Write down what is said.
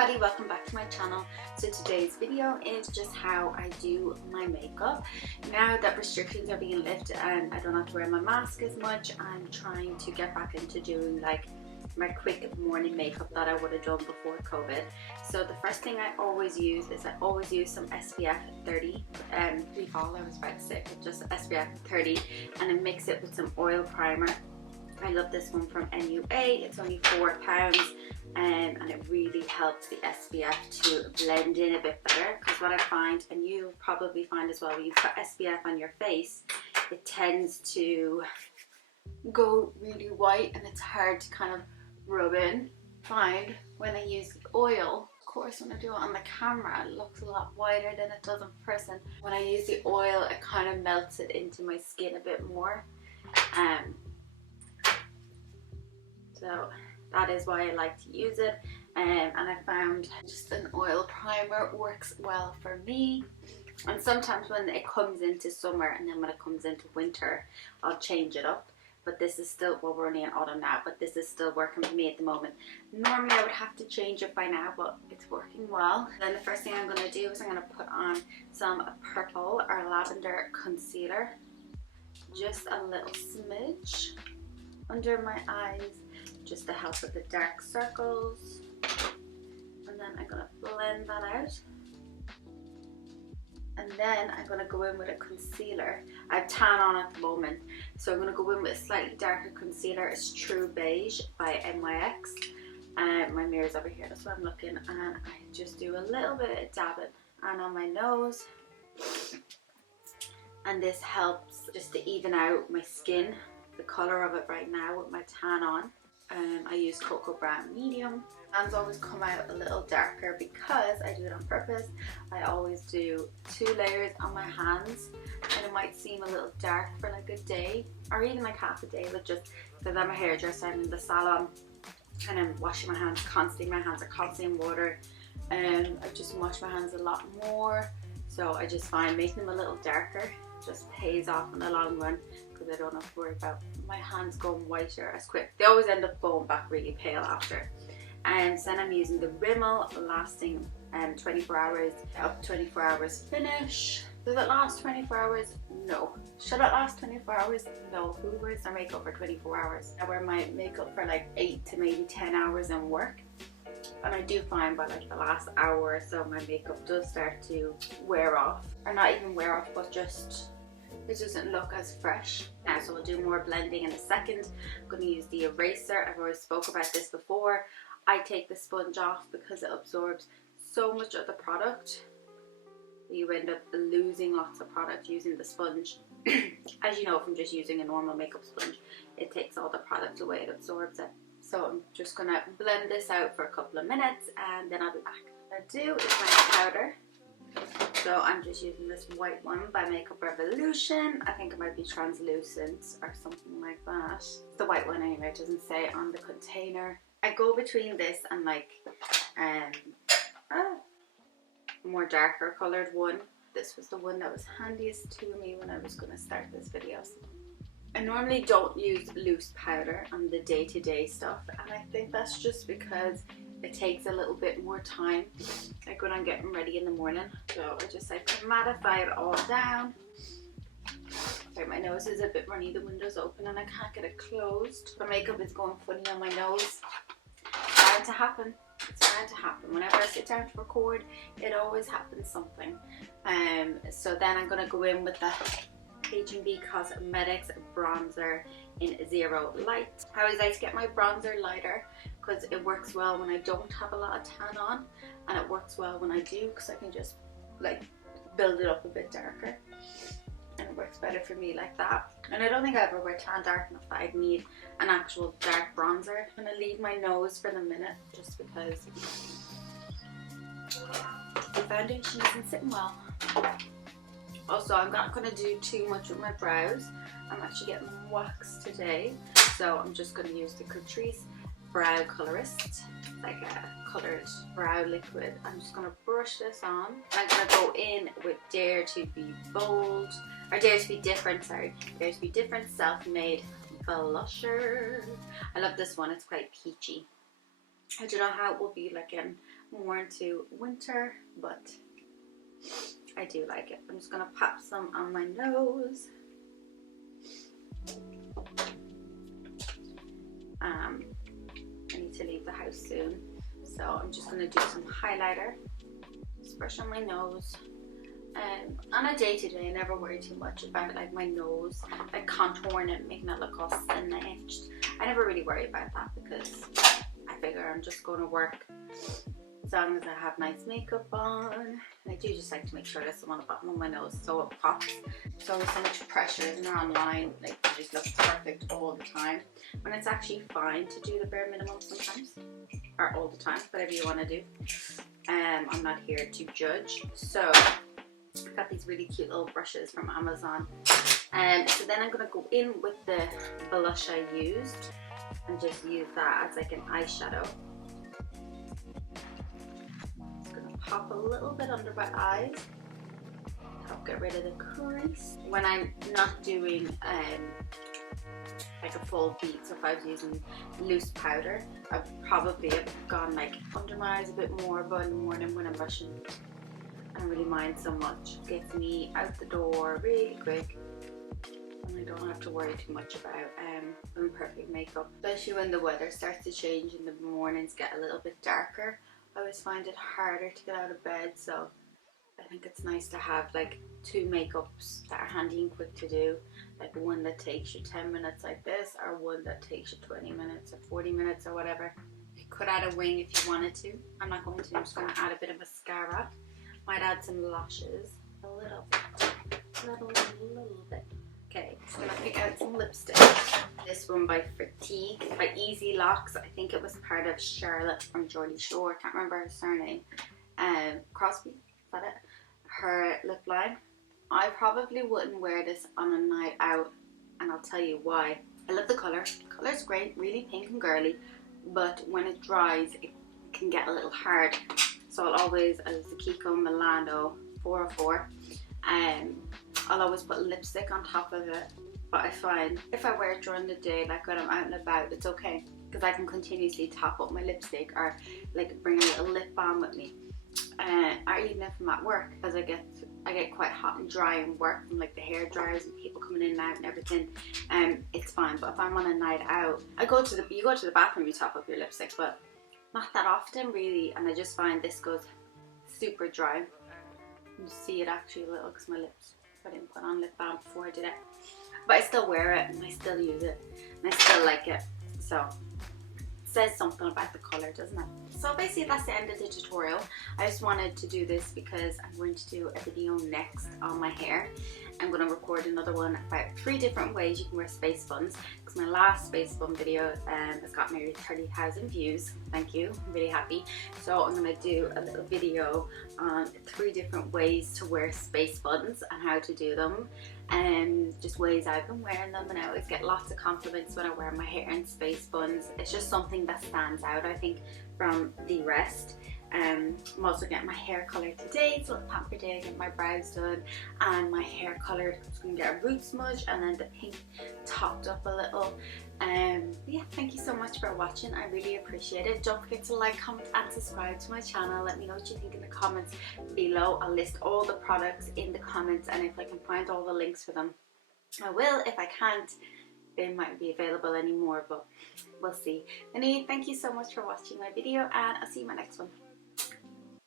everybody, welcome back to my channel. So today's video is just how I do my makeup. Now that restrictions are being lifted and I don't have to wear my mask as much, I'm trying to get back into doing like my quick morning makeup that I would have done before COVID. So the first thing I always use is some SPF 30 recall, I was about to say, but just SPF 30, and then mix it with some oil primer. I love this one from NUA. It's only £4, and it really helps the SPF to blend in a bit better, because what I find, and you probably find as well, when you put SPF on your face, it tends to go really white and it's hard to kind of rub in. Find when I use the oil, of course when I do it on the camera it looks a lot whiter than it does in person. When I use the oil it kind of melts it into my skin a bit more. So that is why I like to use it, and I found just an oil primer works well for me. And sometimes when it comes into summer and then when it comes into winter I'll change it up, but this is still, well, we're only in autumn now, but this is still working for me at the moment. Normally I would have to change it by now, but it's working well. Then the first thing I'm going to do is I'm going to put on some purple or lavender concealer, just a little smidge under my eyes, just to help with the dark circles. And then I'm going to blend that out. And then I'm going to go in with a concealer. I have tan on at the moment, so I'm going to go in with a slightly darker concealer. It's True Beige by NYX. My mirror's over here, that's where I'm looking. And I just do a little bit of dabbing and on my nose. And this helps just to even out my skin, the colour of it right now with my tan on. I use Cocoa Brown Medium. Hands always come out a little darker because I do it on purpose. I always do 2 layers on my hands, and it might seem a little dark for like a day or even like half a day, but just because I'm a hairdresser, I'm in the salon and I'm washing my hands constantly. My hands are constantly in water, and I just wash my hands a lot more, so I just find making them a little darker just pays off in the long run, because I don't have to worry about my hands going whiter as quick. They always end up going back really pale after. And then I'm using the Rimmel lasting 24 hours, up 24 hours finish. Does it last 24 hours? No. Should it last 24 hours? No. Who wears their makeup for 24 hours? I wear my makeup for like 8 to maybe 10 hours in work. And I do find by like the last hour or so my makeup does start to wear off. Or not even wear off, but just it doesn't look as fresh. So we'll do more blending in a second. I'm going to use the eraser. I've already spoke about this before. I take the sponge off because it absorbs so much of the product. You end up losing lots of product using the sponge. As you know from just using a normal makeup sponge, it takes all the product away, it absorbs it. So I'm just going to blend this out for a couple of minutes and then I'll be back. What I do is my powder. So I'm just using this white one by Makeup Revolution. I think it might be translucent or something like that. It's the white one anyway, it doesn't say on the container. I go between this and like more darker coloured one. This was the one that was handiest to me when I was going to start this video. I normally don't use loose powder on the day-to-day stuff, and I think that's just because it takes a little bit more time, like when I'm getting ready in the morning. So I just like mattify it all down. Sorry, my nose is a bit runny, the window's open and I can't get it closed. The makeup is going funny on my nose. It's bound to happen. It's bound to happen. Whenever I sit down to record, it always happens something. So then I'm going to go in with the H&B Cosmetics bronzer in Zero Light. I always like to get my bronzer lighter because it works well when I don't have a lot of tan on, and it works well when I do because I can just like build it up a bit darker, and it works better for me like that. And I don't think I ever wear tan dark enough that I'd need an actual dark bronzer. I'm going to leave my nose for the minute just because the foundation isn't sitting well. Also, I'm not going to do too much with my brows. I'm actually getting waxed today, so I'm just going to use the Catrice Brow Colorist, like a coloured brow liquid. I'm just going to brush this on. I'm going to go in with Dare to Be Bold, or Dare to Be Different, sorry. Dare to Be Different Self-Made Blusher. I love this one, it's quite peachy. I don't know how it will be like in more into winter, but I do like it. I'm just gonna pop some on my nose. I need to leave the house soon, so I'm just gonna do some highlighter, just brush on my nose. On a day-to-day, I never worry too much about like my nose, like contouring it, making it look all thin and etched. I never really worry about that because I figure I'm just going to work as long as I have nice makeup on. And I do just like to make sure there's some on the bottom of my nose so it pops. So there's so much pressure, isn't there, online, like it just looks perfect all the time, when it's actually fine to do the bare minimum sometimes, or all the time, whatever you want to do. I'm not here to judge. So I got these really cute little brushes from Amazon. So then I'm going to go in with the blush I used and just use that as like an eyeshadow. Just going to pop a little bit under my eyes, help get rid of the crease. When I'm not doing like a full beat, so if I was using loose powder, I'd probably have gone like under my eyes a bit more, but in the morning when I'm brushing, I don't really mind so much. It gets me out the door really quick and I don't have to worry too much about imperfect makeup. Especially when the weather starts to change and the mornings get a little bit darker, I always find it harder to get out of bed, so I think it's nice to have like 2 makeups that are handy and quick to do, like one that takes you 10 minutes like this, or one that takes you 20 minutes or 40 minutes or whatever. You could add a wing if you wanted to. I'm not going to. I'm just going to add a bit of mascara. Might add some lashes, a little bit. Okay, just gonna pick out some lipstick. This one by Fatigue, by Easy Locks. I think it was part of Charlotte from Geordie Shore. Can't remember her surname. Crosby, is that it? Her lip line. I probably wouldn't wear this on a night out, and I'll tell you why. I love the colour. The colour's great, really pink and girly, but when it dries, it can get a little hard. So I'll always, as the Kiko Milano 404, I'll always put lipstick on top of it. But I find if I wear it during the day, like when I'm out and about, it's okay, because I can continuously top up my lipstick or like bring a little lip balm with me. Or even if I'm at work, because I get quite hot and dry in work from like the hair dryers and people coming in and out and everything. It's fine. But if I'm on a night out, you go to the bathroom, you top up your lipstick, but not that often really. And I just find this goes super dry. You see it actually a little because my lips, I didn't put on lip balm before I did it, but I still wear it and I still use it and I still like it. So says something about the colour, doesn't it? So basically that's the end of the tutorial. I just wanted to do this because I'm going to do a video next on my hair. I'm going to record another one about 3 different ways you can wear space buns, because my last space bun video has got nearly 30,000 views. Thank you, I'm really happy. So I'm going to do a little video on 3 different ways to wear space buns and how to do them, and just ways I've been wearing them. And I always get lots of compliments when I wear my hair in space buns. It's just something that stands out, I think, from the rest. I'm also getting my hair coloured today, so it's pamper day, getting my brows done and my hair coloured. I'm just going to get a root smudge and then the pink topped up a little. Yeah, thank you so much for watching. I really appreciate it. Don't forget to like, comment and subscribe to my channel. Let me know what you think in the comments below. I'll list all the products in the comments, and if I can find all the links for them, I will. If I can't, they might be available anymore, but we'll see. Anyway, thank you so much for watching my video, and I'll see you in my next one.